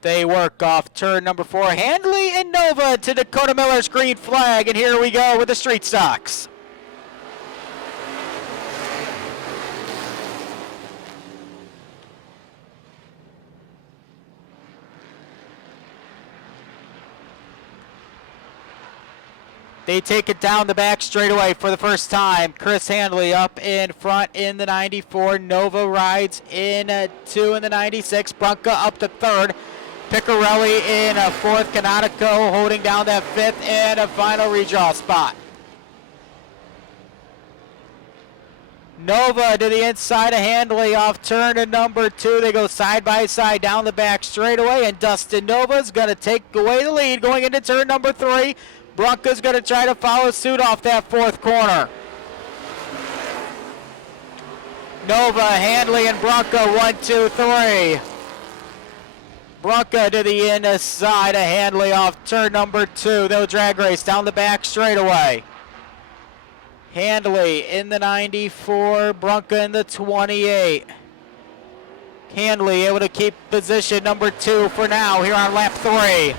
They work off turn number 4. Handley and Nova to Dakota Miller's green flag, and here we go with the street stocks. They take it down the back straightaway for the first time. Chris Handley up in front in the 94. Nova rides in 2 in the 96. Brunca up to 3rd. Piccarelli in 4th. Canonico holding down that 5th and a final redraw spot. Nova to the inside of Handley off turn to number 2. They go side by side down the back straightaway, and Dustin Nova's going to take away the lead going into turn number 3. Brunca's going to try to follow suit off that 4th corner. Nova, Handley, and Brunca 1, 2, 3. Brunca to the inside of Handley off turn number 2. They'll drag race down the back straightaway. Handley in the 94, Brunca in the 28. Handley able to keep position number 2 for now here on lap 3.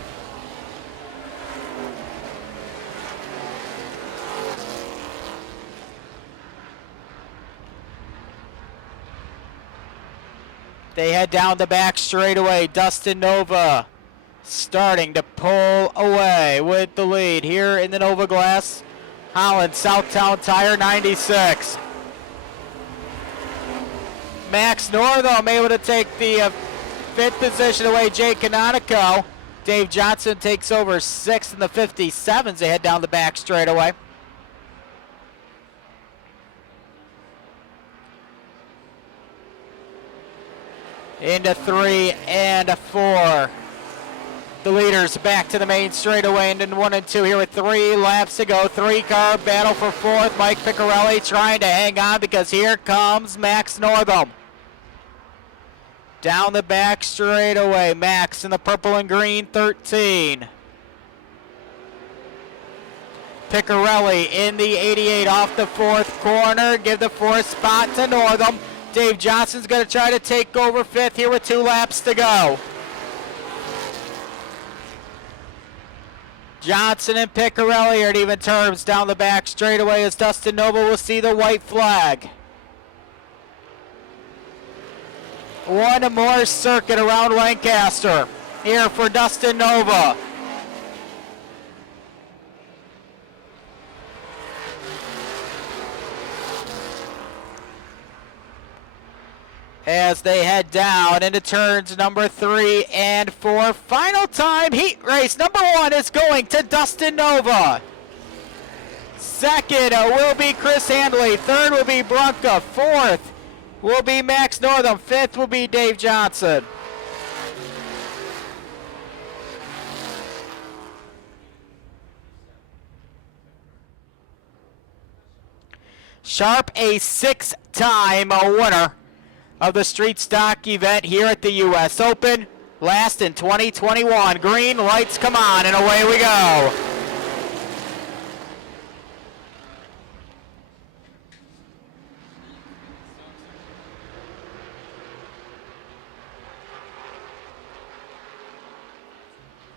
They head down the back straightaway. Dustin Nova starting to pull away with the lead here in the Nova Glass. Holland, Southtown Tire 96. Max Northam able to take the 5th position away. Jay Canonico. Dave Johnson takes over 6th in the 57s. They head down the back straightaway. Into 3 and 4. The leaders back to the main straightaway and in 1 and 2 here with 3 laps to go. 3-car battle for 4th. Mike Piccarelli trying to hang on because here comes Max Northam. Down the back straightaway. Max in the purple and green 13. Piccarelli in the 88 off the 4th corner. Give the 4th spot to Northam. Dave Johnson's going to try to take over 5th here with 2 laps to go. Johnson and Piccarelli are at even terms down the back straightaway as Dustin Nova will see the white flag. One more circuit around Lancaster here for Dustin Nova. As they head down into turns number 3 and 4. Final time heat race number 1 is going to Dustin Nova. 2nd will be Chris Handley. 3rd will be Brunca. 4th will be Max Northam. 5th will be Dave Johnson. Sharp, a 6-time winner of the street stock event here at the U.S. Open, last in 2021. Green lights come on, and away we go.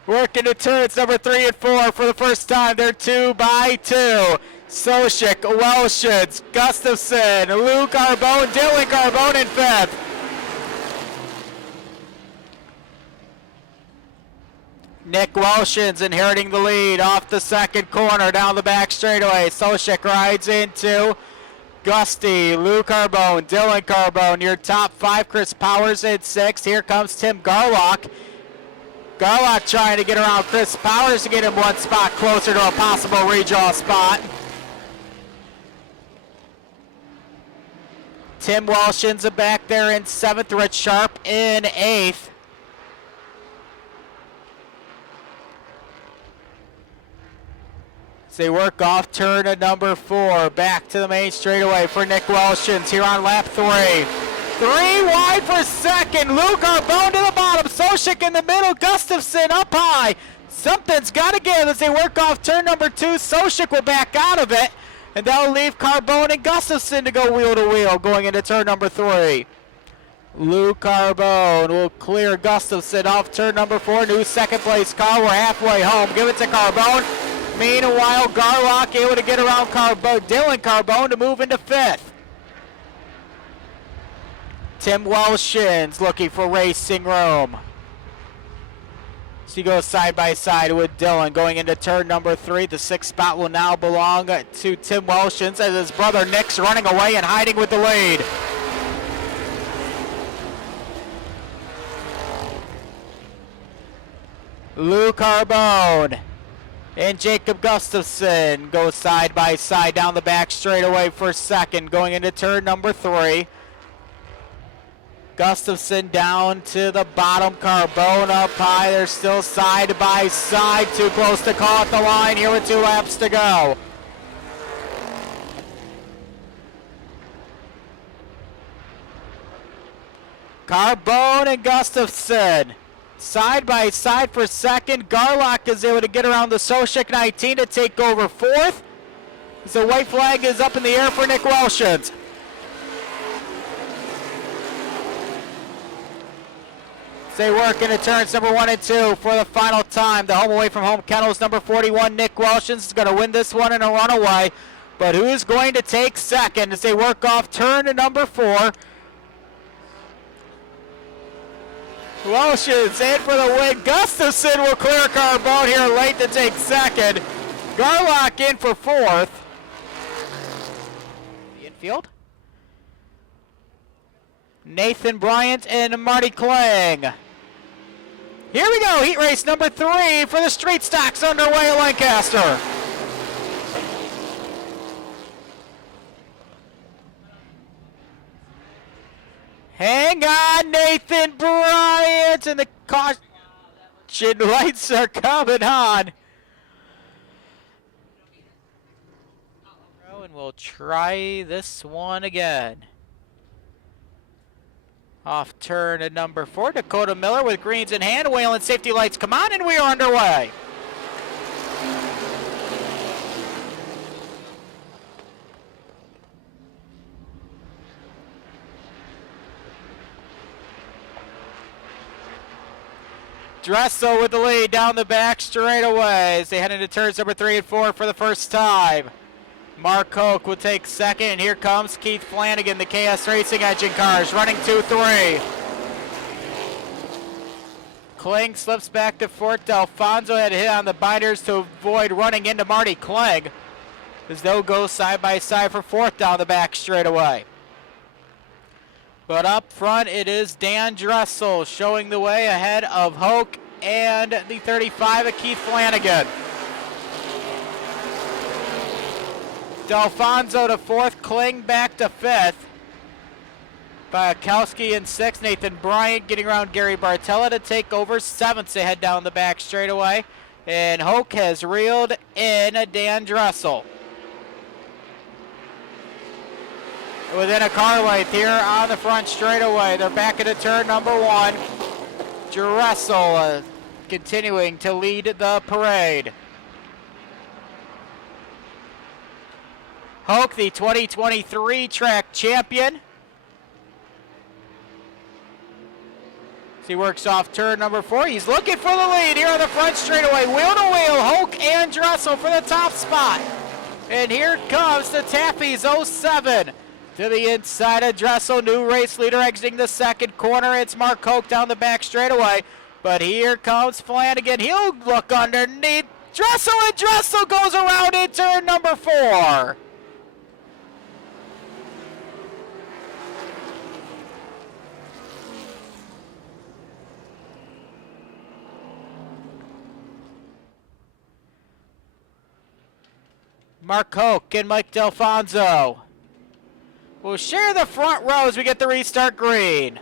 Working to turns number 3 and 4 for the first time. They're 2 by 2. Soshik, Welshins, Gustafson, Luke Arbone, Dylan Carbone in 5th. Nick Welshins inheriting the lead off the 2nd corner down the back straightaway. Soshik rides into Gusty, Luke Carbone, Dylan Carbone, your top 5. Chris Powers in 6th. Here comes Tim Garlock. Garlock trying to get around Chris Powers to get him 1 spot closer to a possible redraw spot. Tim Welshins back there in 7th. Rich Sharp in 8th. As they work off turn at number 4. Back to the main straightaway for Nick Welshins here on lap 3. 3 wide for 2nd. Luke Arbone to the bottom. Soshik in the middle. Gustafson up high. Something's got to give as they work off turn number 2. Soshik will back out of it. And that'll leave Carbone and Gustafson to go wheel to wheel going into turn number 3. Luke Carbone will clear Gustafson off turn number 4. New second place car. We're halfway home. Give it to Carbone. Meanwhile, Garlock able to get around Dylan Carbone to move into 5th. Tim Welshins looking for racing room. So he goes side by side with Dylan going into turn number 3. The 6th spot will now belong to Tim Welshins as his brother Nick's running away and hiding with the lead. Luke Carbone and Jacob Gustafson go side by side down the back straightaway for second going into turn number 3. Gustafson down to the bottom, Carbone up high. They're still side by side. Too close to call at the line here with 2 laps to go. Carbone and Gustafson side by side for second. Garlock is able to get around the Sochik 19 to take over 4th. So white flag is up in the air for Nick Welshins. They work into turns number 1 and 2 for the final time. The home away from home kennels number 41, Nick Welshins, is going to win this one in a runaway. But who's going to take second as they work off turn number 4? Welshins in for the win. Gustafson will clear Carbone here late to take second. Garlock in for 4th. The infield. Nathan Bryant and Marty Kling. Here we go, heat race number 3 for the street stocks underway at Lancaster. Hang on, Nathan Bryant, and the caution lights are coming on. And we'll try this one again. Off turn at number 4, Dakota Miller with greens in hand. Whalen safety lights come on, and we are underway. Dressel with the lead down the back straightaway as they head into turns number 3 and 4 for the first time. Mark Hoke will take second, and here comes Keith Flanagan, the KS Racing Engine cars, running 2-3. Kling slips back to 4th. Alfonso had a hit on the binders to avoid running into Marty Kling, as they'll go side by side for 4th down the back straightaway. But up front, it is Dan Dressel showing the way ahead of Hoke and the 35 of Keith Flanagan. D'Alfonso to 4th, Kling back to 5th. Bayakowski in 6th, Nathan Bryant getting around Gary Bartella to take over 7th. They head down the back straightaway. And Hoke has reeled in Dan Dressel. Within a car length here on the front straightaway. They're back into turn number 1. Dressel continuing to lead the parade. Hoke, the 2023 track champion. As he works off turn number 4. He's looking for the lead here on the front straightaway. Wheel to wheel, Hoke and Dressel for the top spot. And here comes the Taffy's 07 to the inside of Dressel. New race leader exiting the second corner. It's Mark Hoke down the back straightaway. But here comes Flanagan. He'll look underneath. Dressel, and Dressel goes around in turn number 4. Mark Hoke and Mike D'Alfonso will share the front row as we get the restart green.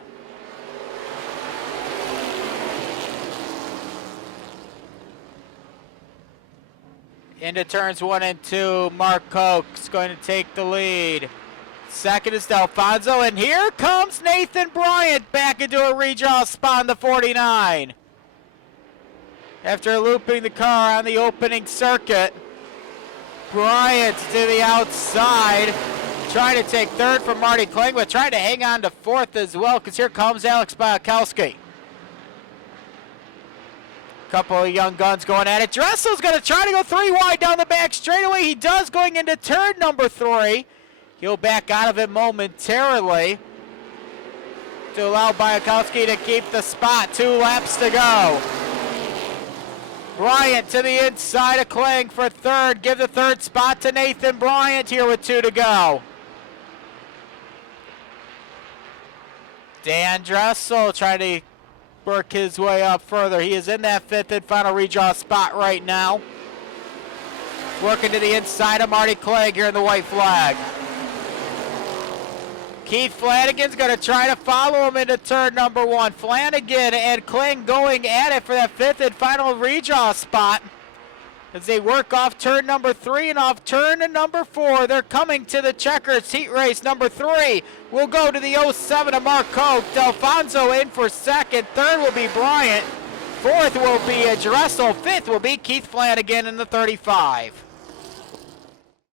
Into turns 1 and 2, Mark Hoke's going to take the lead. Second is D'Alfonso, and here comes Nathan Bryant back into a redraw spot in the 49. After looping the car on the opening circuit, Bryant to the outside. trying to take third from Marty Kling, but trying to hang on to fourth as well, because here comes Alex Biakowski. Couple of young guns going at it. Dressel's going to try to go 3 wide down the back straightaway. He does, going into turn number 3. He'll back out of it momentarily to allow Biakowski to keep the spot. 2 laps to go. Bryant to the inside of Kling for third. Give the third spot to Nathan Bryant here with 2 to go. Dan Dressel trying to work his way up further. He is in that 5th and final redraw spot right now. Working to the inside of Marty Kling here in the white flag. Keith Flanagan's going to try to follow him into turn number 1. Flanagan and Kling going at it for that 5th and final redraw spot as they work off turn number 3 and off turn number 4. They're coming to the checkers. Heat race number 3 will go to the 07 of Mark Koch. Delfonso in for second. Third will be Bryant. Fourth will be Dressel. Fifth will be Keith Flanagan in the 35.